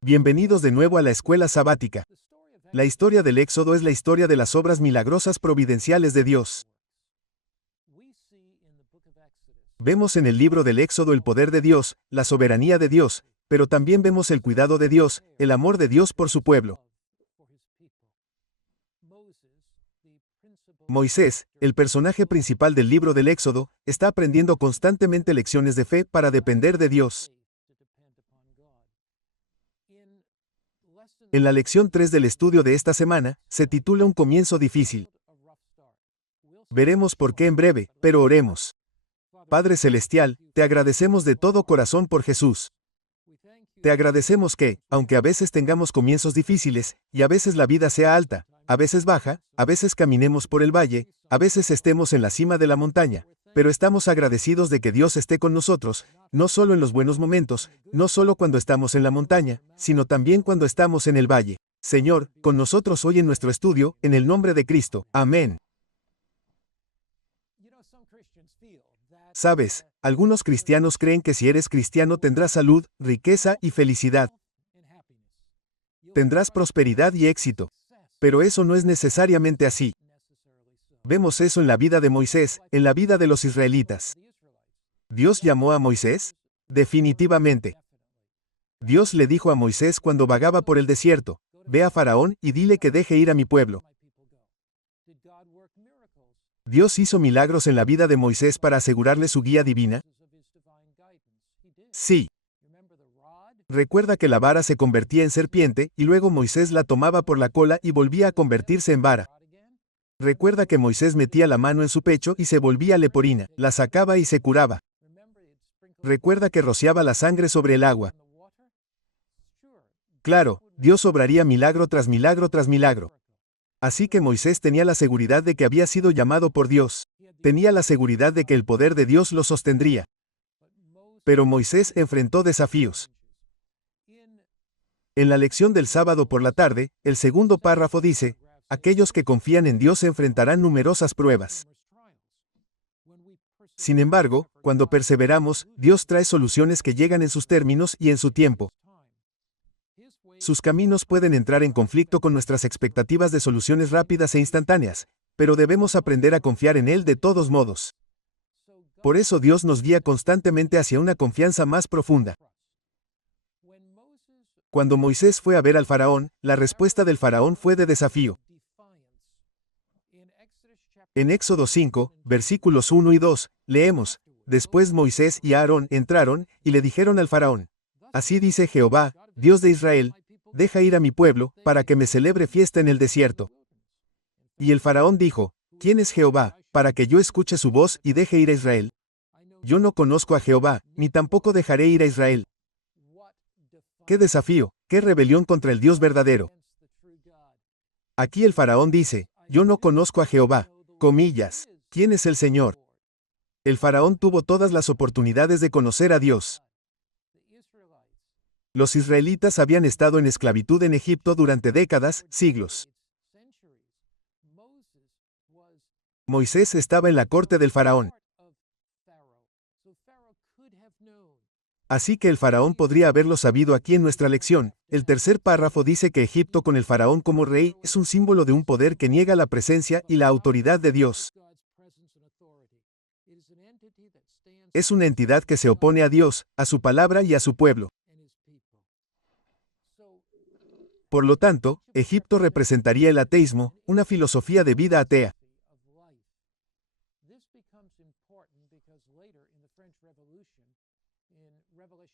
Bienvenidos de nuevo a la escuela sabática. La historia del Éxodo es la historia de las obras milagrosas providenciales de Dios. Vemos en el libro del Éxodo el poder de Dios, la soberanía de Dios, pero también vemos el cuidado de Dios, el amor de Dios por su pueblo. Moisés, el personaje principal del libro del Éxodo, está aprendiendo constantemente lecciones de fe para depender de Dios. En la lección 3 del estudio de esta semana, se titula Un comienzo difícil. Veremos por qué en breve, pero oremos. Padre Celestial, te agradecemos de todo corazón por Jesús. Te agradecemos que, aunque a veces tengamos comienzos difíciles, y a veces la vida sea alta, a veces baja, a veces caminemos por el valle, a veces estemos en la cima de la montaña, pero estamos agradecidos de que Dios esté con nosotros, no solo en los buenos momentos, no solo cuando estamos en la montaña, sino también cuando estamos en el valle. Señor, con nosotros hoy en nuestro estudio, en el nombre de Cristo. Amén. Sabes, algunos cristianos creen que si eres cristiano tendrás salud, riqueza y felicidad. Tendrás prosperidad y éxito. Pero eso no es necesariamente así. Vemos eso en la vida de Moisés, en la vida de los israelitas. ¿Dios llamó a Moisés? Definitivamente. Dios le dijo a Moisés cuando vagaba por el desierto: ve a Faraón y dile que deje ir a mi pueblo. ¿Dios hizo milagros en la vida de Moisés para asegurarle su guía divina? Sí. Recuerda que la vara se convertía en serpiente, y luego Moisés la tomaba por la cola y volvía a convertirse en vara. Recuerda que Moisés metía la mano en su pecho y se volvía leporina, la sacaba y se curaba. Recuerda que rociaba la sangre sobre el agua. Claro, Dios obraría milagro tras milagro tras milagro. Así que Moisés tenía la seguridad de que había sido llamado por Dios. Tenía la seguridad de que el poder de Dios lo sostendría. Pero Moisés enfrentó desafíos. En la lección del sábado por la tarde, el segundo párrafo dice: aquellos que confían en Dios enfrentarán numerosas pruebas. Sin embargo, cuando perseveramos, Dios trae soluciones que llegan en sus términos y en su tiempo. Sus caminos pueden entrar en conflicto con nuestras expectativas de soluciones rápidas e instantáneas, pero debemos aprender a confiar en Él de todos modos. Por eso Dios nos guía constantemente hacia una confianza más profunda. Cuando Moisés fue a ver al faraón, la respuesta del faraón fue de desafío. En Éxodo 5, versículos 1 y 2, leemos: después Moisés y Aarón entraron, y le dijeron al faraón: así dice Jehová, Dios de Israel, deja ir a mi pueblo, para que me celebre fiesta en el desierto. Y el faraón dijo: ¿quién es Jehová, para que yo escuche su voz y deje ir a Israel? Yo no conozco a Jehová, ni tampoco dejaré ir a Israel. ¡Qué desafío! ¡Qué rebelión contra el Dios verdadero! Aquí el faraón dice: yo no conozco a Jehová. Comillas. ¿Quién es el Señor? El faraón tuvo todas las oportunidades de conocer a Dios. Los israelitas habían estado en esclavitud en Egipto durante décadas, siglos. Moisés estaba en la corte del faraón. Así que el faraón podría haberlo sabido aquí en nuestra lección. El tercer párrafo dice que Egipto con el faraón como rey es un símbolo de un poder que niega la presencia y la autoridad de Dios. Es una entidad que se opone a Dios, a su palabra y a su pueblo. Por lo tanto, Egipto representaría el ateísmo, una filosofía de vida atea.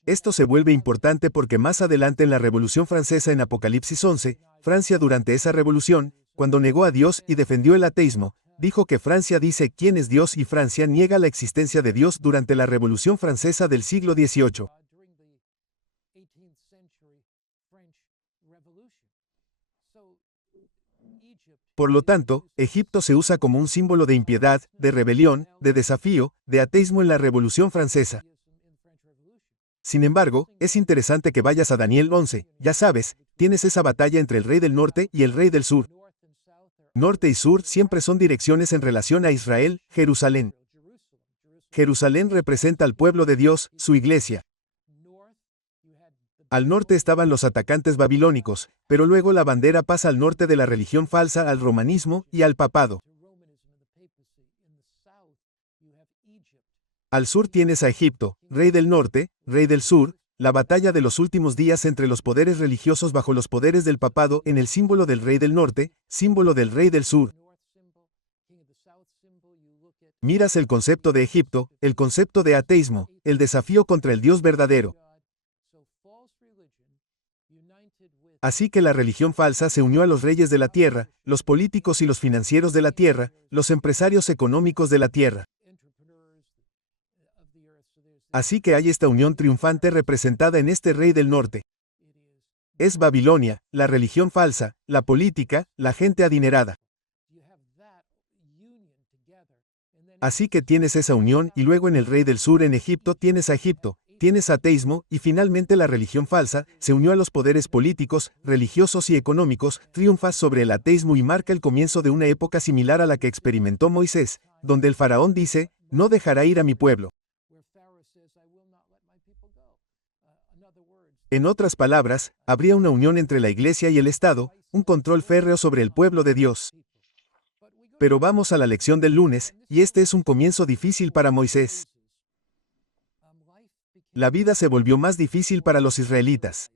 Esto se vuelve importante porque más adelante en la Revolución Francesa en Apocalipsis 11, Francia durante esa revolución, cuando negó a Dios y defendió el ateísmo, dijo que Francia dice quién es Dios y Francia niega la existencia de Dios durante la Revolución Francesa del siglo XVIII. Por lo tanto, Egipto se usa como un símbolo de impiedad, de rebelión, de desafío, de ateísmo en la Revolución Francesa. Sin embargo, es interesante que vayas a Daniel 11, ya sabes, tienes esa batalla entre el rey del norte y el rey del sur. Norte y sur siempre son direcciones en relación a Israel, Jerusalén. Jerusalén representa al pueblo de Dios, su iglesia. Al norte estaban los atacantes babilónicos, pero luego la bandera pasa al norte de la religión falsa al romanismo y al papado. Al sur tienes a Egipto, rey del norte, rey del sur, la batalla de los últimos días entre los poderes religiosos bajo los poderes del papado en el símbolo del rey del norte, símbolo del rey del sur. Miras el concepto de Egipto, el concepto de ateísmo, el desafío contra el Dios verdadero. Así que la religión falsa se unió a los reyes de la tierra, los políticos y los financieros de la tierra, los empresarios económicos de la tierra. Así que hay esta unión triunfante representada en este rey del norte. Es Babilonia, la religión falsa, la política, la gente adinerada. Así que tienes esa unión y luego en el rey del sur en Egipto, tienes ateísmo y finalmente la religión falsa se unió a los poderes políticos, religiosos y económicos, triunfa sobre el ateísmo y marca el comienzo de una época similar a la que experimentó Moisés, donde el faraón dice, no dejará ir a mi pueblo. En otras palabras, habría una unión entre la iglesia y el Estado, un control férreo sobre el pueblo de Dios. Pero vamos a la lección del lunes, y este es un comienzo difícil para Moisés. La vida se volvió más difícil para los israelitas.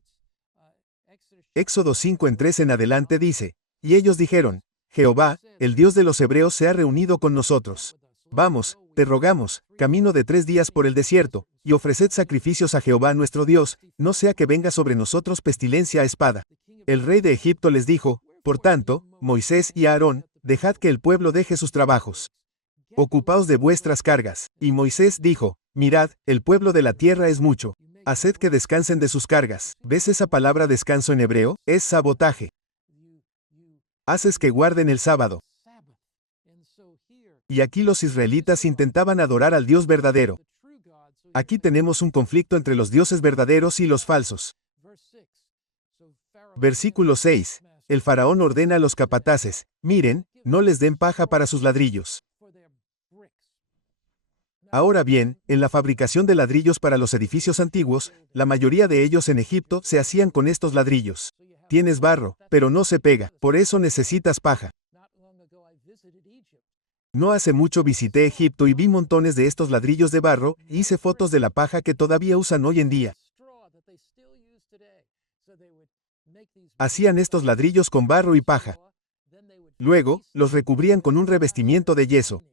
Éxodo 5 en 3 en adelante dice, y ellos dijeron, Jehová, el Dios de los hebreos se ha reunido con nosotros. Vamos, te rogamos, camino de 3 días por el desierto, y ofreced sacrificios a Jehová nuestro Dios, no sea que venga sobre nosotros pestilencia a espada. El rey de Egipto les dijo, por tanto, Moisés y Aarón, dejad que el pueblo deje sus trabajos. Ocupaos de vuestras cargas. Y Moisés dijo, mirad, el pueblo de la tierra es mucho. Haced que descansen de sus cargas. ¿Ves esa palabra descanso en hebreo? Es sabotaje. Haces que guarden el sábado. Y aquí los israelitas intentaban adorar al Dios verdadero. Aquí tenemos un conflicto entre los dioses verdaderos y los falsos. Versículo 6. El faraón ordena a los capataces, miren, no les den paja para sus ladrillos. Ahora bien, en la fabricación de ladrillos para los edificios antiguos, la mayoría de ellos en Egipto se hacían con estos ladrillos. Tienes barro, pero no se pega, por eso necesitas paja. No hace mucho visité Egipto y vi montones de estos ladrillos de barro, y hice fotos de la paja que todavía usan hoy en día. Hacían estos ladrillos con barro y paja. Luego, los recubrían con un revestimiento de yeso.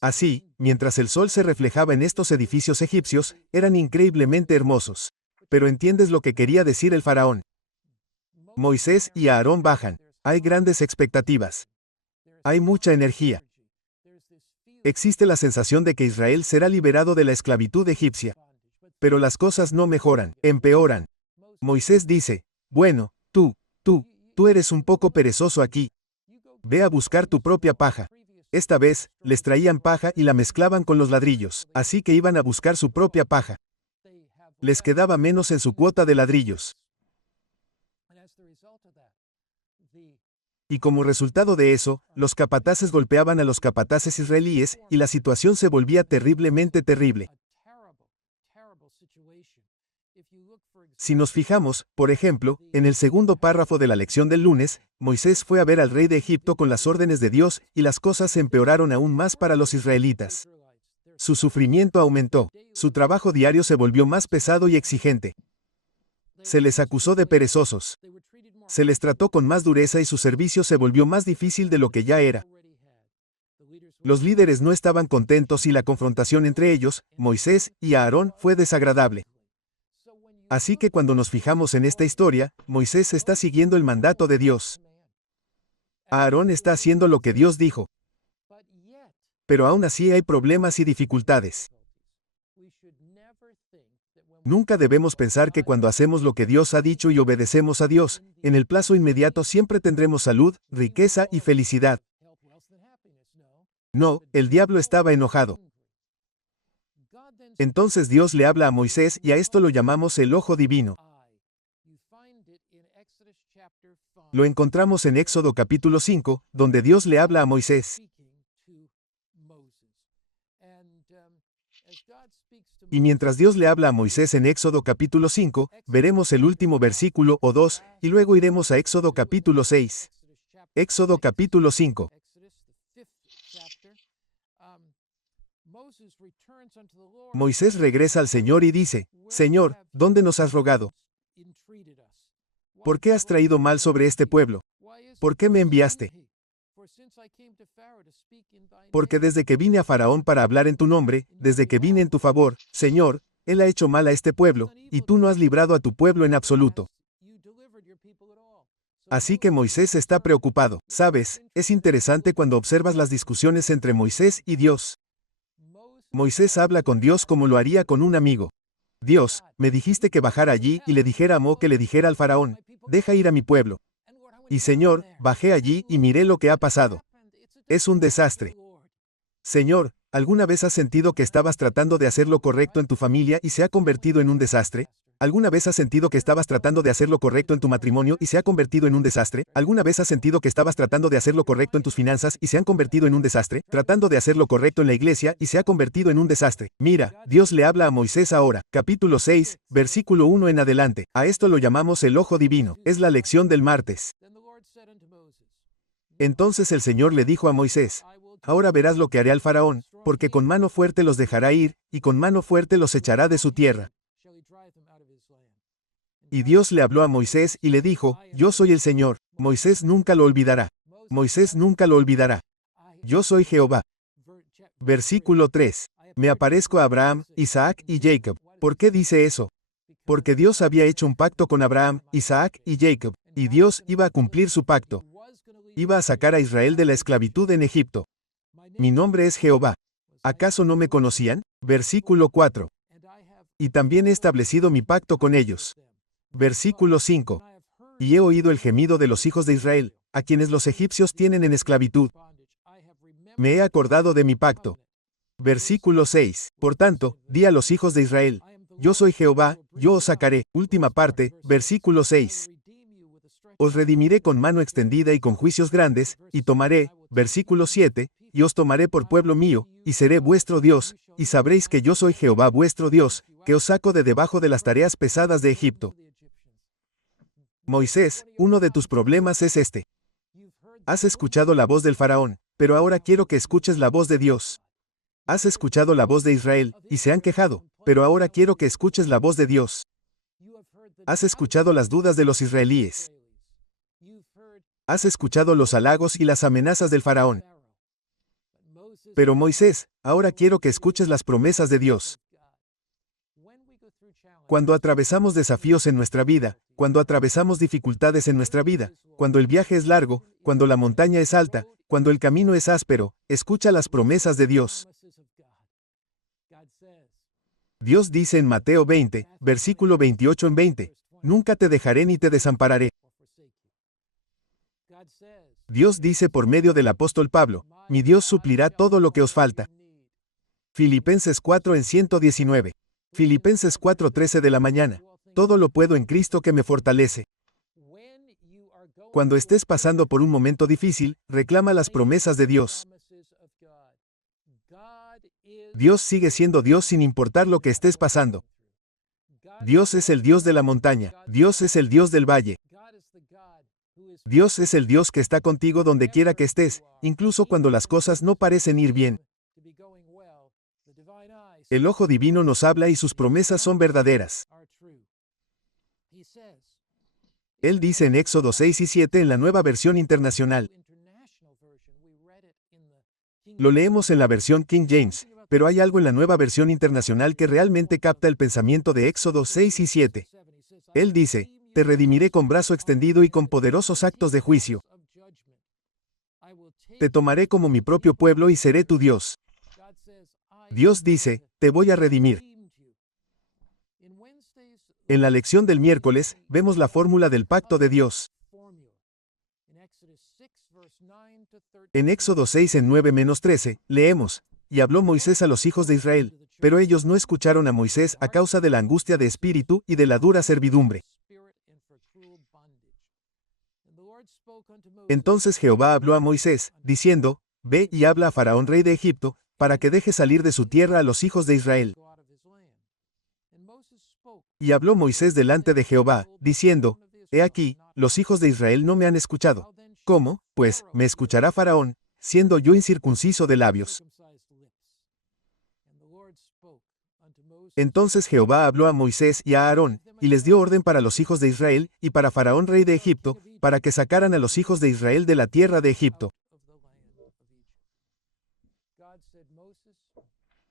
Así, mientras el sol se reflejaba en estos edificios egipcios, eran increíblemente hermosos. Pero ¿entiendes lo que quería decir el faraón? Moisés y Aarón bajan. Hay grandes expectativas. Hay mucha energía. Existe la sensación de que Israel será liberado de la esclavitud egipcia. Pero las cosas no mejoran, empeoran. Moisés dice, bueno, tú eres un poco perezoso aquí. Ve a buscar tu propia paja. Esta vez, les traían paja y la mezclaban con los ladrillos, así que iban a buscar su propia paja. Les quedaba menos en su cuota de ladrillos. Y como resultado de eso, los capataces golpeaban a los capataces israelíes, y la situación se volvía terriblemente terrible. Si nos fijamos, por ejemplo, en el segundo párrafo de la lección del lunes, Moisés fue a ver al rey de Egipto con las órdenes de Dios, y las cosas se empeoraron aún más para los israelitas. Su sufrimiento aumentó. Su trabajo diario se volvió más pesado y exigente. Se les acusó de perezosos. Se les trató con más dureza y su servicio se volvió más difícil de lo que ya era. Los líderes no estaban contentos y la confrontación entre ellos, Moisés y Aarón, fue desagradable. Así que cuando nos fijamos en esta historia, Moisés está siguiendo el mandato de Dios. Aarón está haciendo lo que Dios dijo. Pero aún así hay problemas y dificultades. Nunca debemos pensar que cuando hacemos lo que Dios ha dicho y obedecemos a Dios, en el plazo inmediato siempre tendremos salud, riqueza y felicidad. No, el diablo estaba enojado. Entonces Dios le habla a Moisés y a esto lo llamamos el ojo divino. Lo encontramos en Éxodo capítulo 5, donde Dios le habla a Y mientras Dios le habla a Moisés en Éxodo capítulo 5, veremos el último versículo o 2, y luego iremos a Éxodo capítulo 6. Éxodo capítulo 5. Moisés regresa al Señor y dice, Señor, ¿dónde nos has rogado? ¿Por qué has traído mal sobre este pueblo? ¿Por qué me enviaste? Porque desde que vine a Faraón para hablar en tu nombre, desde que vine en tu favor, Señor, él ha hecho mal a este pueblo, y tú no has librado a tu pueblo en absoluto. Así que Moisés está preocupado. Sabes, es interesante cuando observas las discusiones entre Moisés y Dios. Moisés habla con Dios como lo haría con un amigo. Dios, me dijiste que bajara allí y le dijera a Mo que le dijera al faraón, deja ir a mi pueblo. Y Señor, bajé allí y miré lo que ha pasado. Es un desastre. Señor, ¿alguna vez has sentido que estabas tratando de hacer lo correcto en tu familia y se ha convertido en un desastre? ¿Alguna vez has sentido que estabas tratando de hacer lo correcto en tu matrimonio y se ha convertido en un desastre? ¿Alguna vez has sentido que estabas tratando de hacer lo correcto en tus finanzas y se han convertido en un desastre? Tratando de hacer lo correcto en la iglesia y se ha convertido en un desastre. Mira, Dios le habla a Moisés ahora. Capítulo 6, versículo 1 en adelante. A esto lo llamamos el ojo divino. Es la lección del martes. Entonces el Señor le dijo a Moisés, ahora verás lo que haré al faraón, porque con mano fuerte los dejará ir, y con mano fuerte los echará de su tierra. Y Dios le habló a Moisés y le dijo, yo soy el Señor. Moisés nunca lo olvidará. Moisés nunca lo olvidará. Yo soy Jehová. Versículo 3. Me aparezco a Abraham, Isaac y Jacob. ¿Por qué dice eso? Porque Dios había hecho un pacto con Abraham, Isaac y Jacob, y Dios iba a cumplir su pacto. Iba a sacar a Israel de la esclavitud en Egipto. Mi nombre es Jehová. ¿Acaso no me conocían? Versículo 4. Y también he establecido mi pacto con ellos. Versículo 5. Y he oído el gemido de los hijos de Israel, a quienes los egipcios tienen en esclavitud. Me he acordado de mi pacto. Versículo 6. Por tanto, di a los hijos de Israel, yo soy Jehová, yo os sacaré. Última parte, versículo 6. Os redimiré con mano extendida y con juicios grandes, y tomaré, versículo 7, y os tomaré por pueblo mío, y seré vuestro Dios, y sabréis que yo soy Jehová vuestro Dios, que os saco de debajo de las tareas pesadas de Egipto. Moisés, uno de tus problemas es este. Has escuchado la voz del faraón, pero ahora quiero que escuches la voz de Dios. Has escuchado la voz de Israel, y se han quejado, pero ahora quiero que escuches la voz de Dios. Has escuchado las dudas de los israelíes. Has escuchado los halagos y las amenazas del faraón. Pero Moisés, ahora quiero que escuches las promesas de Dios. Cuando atravesamos desafíos en nuestra vida, cuando atravesamos dificultades en nuestra vida, cuando el viaje es largo, cuando la montaña es alta, cuando el camino es áspero, escucha las promesas de Dios. Dios dice en Mateo 20, versículo 28 en 20, nunca te dejaré ni te desampararé. Dios dice por medio del apóstol Pablo, mi Dios suplirá todo lo que os falta. Filipenses 4 en 119. Filipenses 4:13 de la mañana. Todo lo puedo en Cristo que me fortalece. Cuando estés pasando por un momento difícil, reclama las promesas de Dios. Dios sigue siendo Dios sin importar lo que estés pasando. Dios es el Dios de la montaña. Dios es el Dios del valle. Dios es el Dios que está contigo donde quiera que estés, incluso cuando las cosas no parecen ir bien. El ojo divino nos habla y sus promesas son verdaderas. Él dice en Éxodo 6 y 7 en la Nueva Versión Internacional. Lo leemos en la versión King James, pero hay algo en la Nueva Versión Internacional que realmente capta el pensamiento de Éxodo 6 y 7. Él dice, te redimiré con brazo extendido y con poderosos actos de juicio. Te tomaré como mi propio pueblo y seré tu Dios. Dios dice, te voy a redimir. En la lección del miércoles, vemos la fórmula del pacto de Dios. En Éxodo 6 en 9-13, leemos, y habló Moisés a los hijos de Israel, pero ellos no escucharon a Moisés a causa de la angustia de espíritu y de la dura servidumbre. Entonces Jehová habló a Moisés, diciendo, ve y habla a Faraón rey de Egipto, para que deje salir de su tierra a los hijos de Israel. Y habló Moisés delante de Jehová, diciendo, He aquí, los hijos de Israel no me han escuchado. ¿Cómo, pues, me escuchará Faraón, siendo yo incircunciso de labios? Entonces Jehová habló a Moisés y a Aarón, y les dio orden para los hijos de Israel, y para Faraón rey de Egipto, para que sacaran a los hijos de Israel de la tierra de Egipto.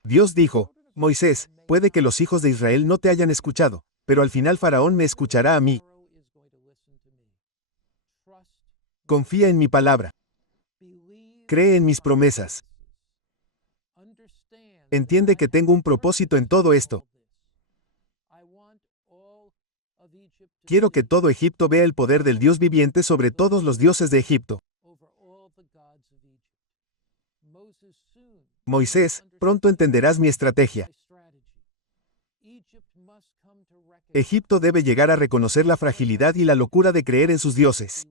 Dios dijo, Moisés, puede que los hijos de Israel no te hayan escuchado, pero al final Faraón me escuchará a mí. Confía en mi palabra. Cree en mis promesas. Entiende que tengo un propósito en todo esto. Quiero que todo Egipto vea el poder del Dios viviente sobre todos los dioses de Egipto. Moisés, pronto entenderás mi estrategia. Egipto debe llegar a reconocer la fragilidad y la locura de creer en sus dioses.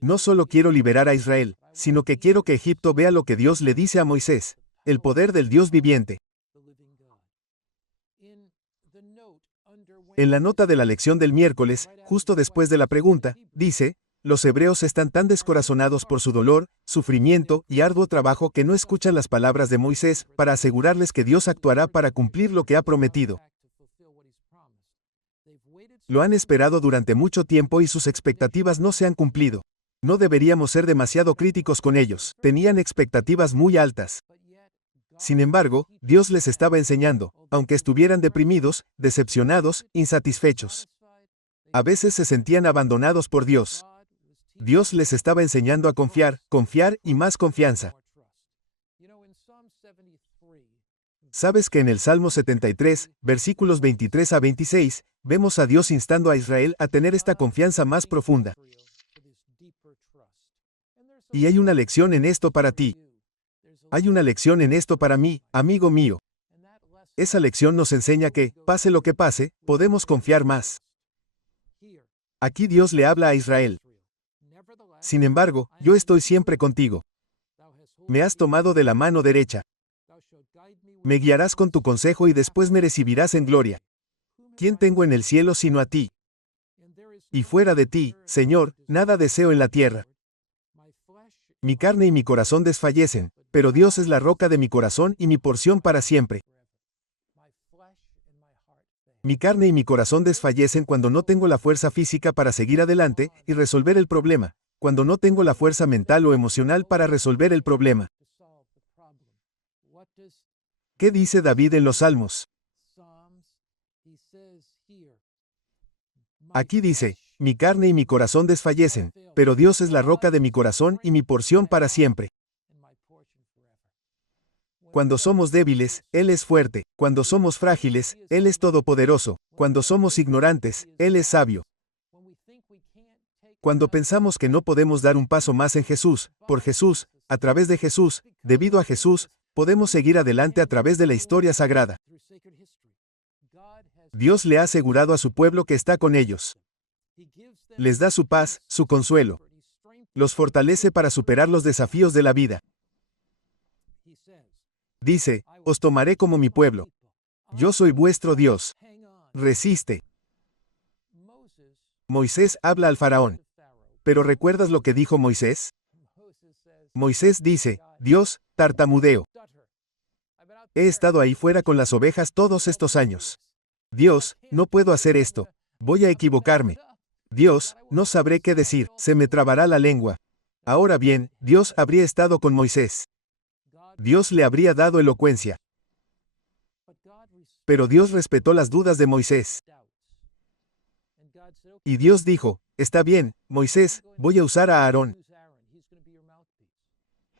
No solo quiero liberar a Israel, sino que quiero que Egipto vea lo que Dios le dice a Moisés, el poder del Dios viviente. En la nota de la lección del miércoles, justo después de la pregunta, dice, los hebreos están tan descorazonados por su dolor, sufrimiento y arduo trabajo que no escuchan las palabras de Moisés para asegurarles que Dios actuará para cumplir lo que ha prometido. Lo han esperado durante mucho tiempo y sus expectativas no se han cumplido. No deberíamos ser demasiado críticos con ellos, tenían expectativas muy altas. Sin embargo, Dios les estaba enseñando, aunque estuvieran deprimidos, decepcionados, insatisfechos. A veces se sentían abandonados por Dios. Dios les estaba enseñando a confiar, confiar y más confianza. ¿Sabes que en el Salmo 73, versículos 23 a 26, vemos a Dios instando a Israel a tener esta confianza más profunda? Y hay una lección en esto para ti. Hay una lección en esto para mí, amigo mío. Esa lección nos enseña que, pase lo que pase, podemos confiar más. Aquí Dios le habla a Israel. Sin embargo, yo estoy siempre contigo. Me has tomado de la mano derecha. Me guiarás con tu consejo y después me recibirás en gloria. ¿Quién tengo en el cielo sino a ti? Y fuera de ti, Señor, nada deseo en la tierra. Mi carne y mi corazón desfallecen, pero Dios es la roca de mi corazón y mi porción para siempre. Mi carne y mi corazón desfallecen cuando no tengo la fuerza física para seguir adelante y resolver el problema, cuando no tengo la fuerza mental o emocional para resolver el problema. ¿Qué dice David en los Salmos? Aquí dice, mi carne y mi corazón desfallecen, pero Dios es la roca de mi corazón y mi porción para siempre. Cuando somos débiles, Él es fuerte. Cuando somos frágiles, Él es todopoderoso. Cuando somos ignorantes, Él es sabio. Cuando pensamos que no podemos dar un paso más en Jesús, por Jesús, a través de Jesús, debido a Jesús, podemos seguir adelante a través de la historia sagrada. Dios le ha asegurado a su pueblo que está con ellos. Les da su paz, su consuelo. Los fortalece para superar los desafíos de la vida. Dice, os tomaré como mi pueblo. Yo soy vuestro Dios. Resiste. Moisés habla al faraón. ¿Pero recuerdas lo que dijo Moisés? Moisés dice, Dios, tartamudeo. He estado ahí fuera con las ovejas todos estos años. Dios, no puedo hacer esto. Voy a equivocarme. Dios, no sabré qué decir, se me trabará la lengua. Ahora bien, Dios habría estado con Moisés. Dios le habría dado elocuencia. Pero Dios respetó las dudas de Moisés. Y Dios dijo, está bien, Moisés, voy a usar a Aarón.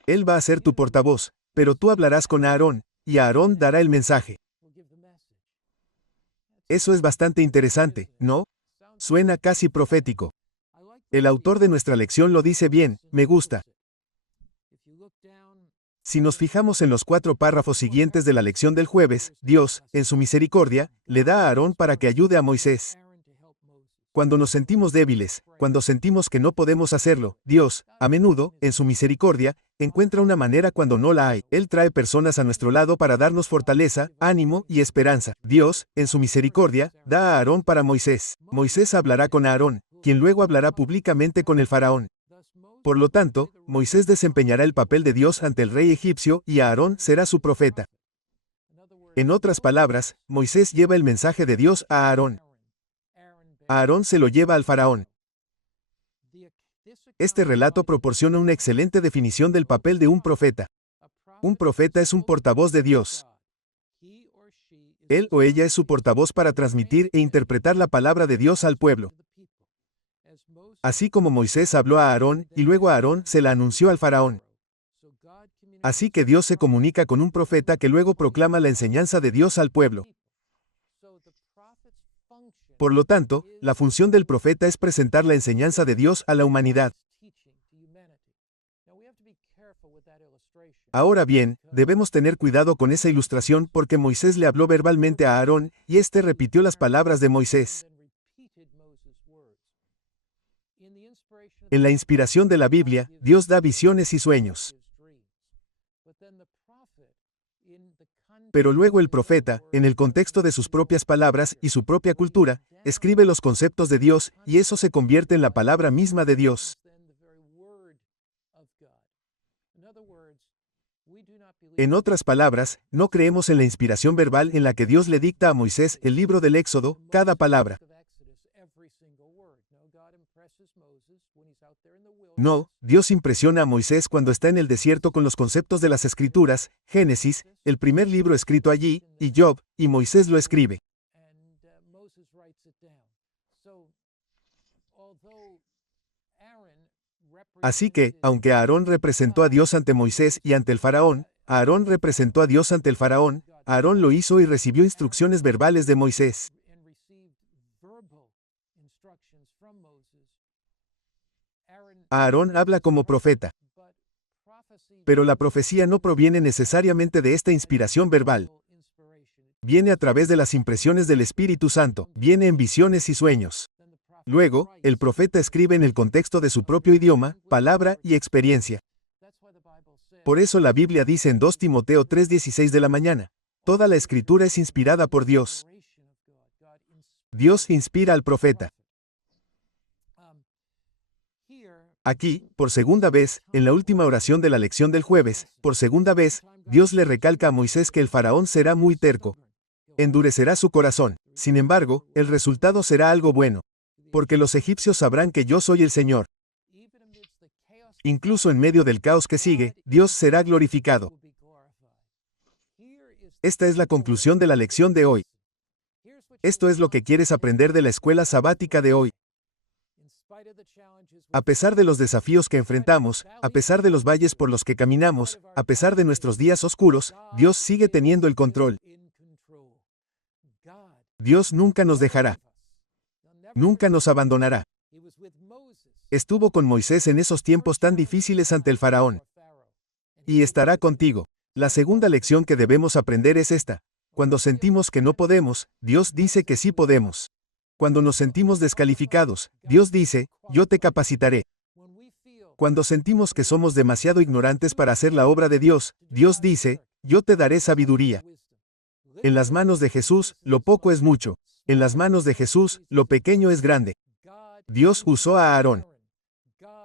Él va a ser tu portavoz, pero tú hablarás con Aarón, y Aarón dará el mensaje. Eso es bastante interesante, ¿no? Suena casi profético. El autor de nuestra lección lo dice bien, me gusta. Si nos fijamos en los 4 párrafos siguientes de la lección del jueves, Dios, en su misericordia, le da a Aarón para que ayude a Moisés. Cuando nos sentimos débiles, cuando sentimos que no podemos hacerlo, Dios, a menudo, en su misericordia, encuentra una manera cuando no la hay. Él trae personas a nuestro lado para darnos fortaleza, ánimo y esperanza. Dios, en su misericordia, da a Aarón para Moisés. Moisés hablará con Aarón, quien luego hablará públicamente con el faraón. Por lo tanto, Moisés desempeñará el papel de Dios ante el rey egipcio y Aarón será su profeta. En otras palabras, Moisés lleva el mensaje de Dios a Aarón. Aarón se lo lleva al faraón. Este relato proporciona una excelente definición del papel de un profeta. Un profeta es un portavoz de Dios. Él o ella es su portavoz para transmitir e interpretar la palabra de Dios al pueblo. Así como Moisés habló a Aarón, y luego Aarón se la anunció al faraón. Así que Dios se comunica con un profeta que luego proclama la enseñanza de Dios al pueblo. Por lo tanto, la función del profeta es presentar la enseñanza de Dios a la humanidad. Ahora bien, debemos tener cuidado con esa ilustración porque Moisés le habló verbalmente a Aarón, y éste repitió las palabras de Moisés. En la inspiración de la Biblia, Dios da visiones y sueños. Pero luego el profeta, en el contexto de sus propias palabras y su propia cultura, escribe los conceptos de Dios, y eso se convierte en la palabra misma de Dios. En otras palabras, no creemos en la inspiración verbal en la que Dios le dicta a Moisés el libro del Éxodo, cada palabra. No, Dios impresiona a Moisés cuando está en el desierto con los conceptos de las Escrituras, Génesis, el primer libro escrito allí, y Job, y Moisés lo escribe. Así que, aunque Aarón representó a Dios ante Moisés y ante el faraón, Aarón representó a Dios ante el faraón, Aarón lo hizo y recibió instrucciones verbales de Moisés. Aarón habla como profeta. Pero la profecía no proviene necesariamente de esta inspiración verbal. Viene a través de las impresiones del Espíritu Santo, viene en visiones y sueños. Luego, el profeta escribe en el contexto de su propio idioma, palabra y experiencia. Por eso la Biblia dice en 2 Timoteo 3:16 de la mañana, toda la escritura es inspirada por Dios. Dios inspira al profeta. Aquí, por segunda vez, en la última oración de la lección del jueves, por segunda vez, Dios le recalca a Moisés que el faraón será muy terco. Endurecerá su corazón. Sin embargo, el resultado será algo bueno. Porque los egipcios sabrán que yo soy el Señor. Incluso en medio del caos que sigue, Dios será glorificado. Esta es la conclusión de la lección de hoy. Esto es lo que quieres aprender de la escuela sabática de hoy. A pesar de los desafíos que enfrentamos, a pesar de los valles por los que caminamos, a pesar de nuestros días oscuros, Dios sigue teniendo el control. Dios nunca nos dejará. Nunca nos abandonará. Estuvo con Moisés en esos tiempos tan difíciles ante el faraón. Y estará contigo. La segunda lección que debemos aprender es esta. Cuando sentimos que no podemos, Dios dice que sí podemos. Cuando nos sentimos descalificados, Dios dice, yo te capacitaré. Cuando sentimos que somos demasiado ignorantes para hacer la obra de Dios, Dios dice, yo te daré sabiduría. En las manos de Jesús, lo poco es mucho. En las manos de Jesús, lo pequeño es grande. Dios usó a Aarón.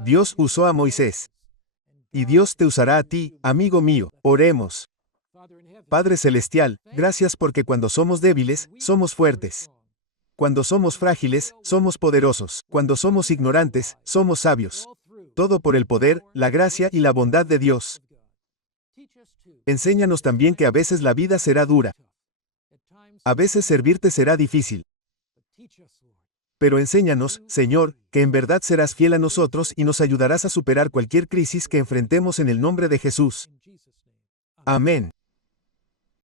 Dios usó a Moisés. Y Dios te usará a ti, amigo mío. Oremos. Padre Celestial, gracias porque cuando somos débiles, somos fuertes. Cuando somos frágiles, somos poderosos. Cuando somos ignorantes, somos sabios. Todo por el poder, la gracia y la bondad de Dios. Enséñanos también que a veces la vida será dura. A veces servirte será difícil. Pero enséñanos, Señor, que en verdad serás fiel a nosotros y nos ayudarás a superar cualquier crisis que enfrentemos en el nombre de Jesús. Amén.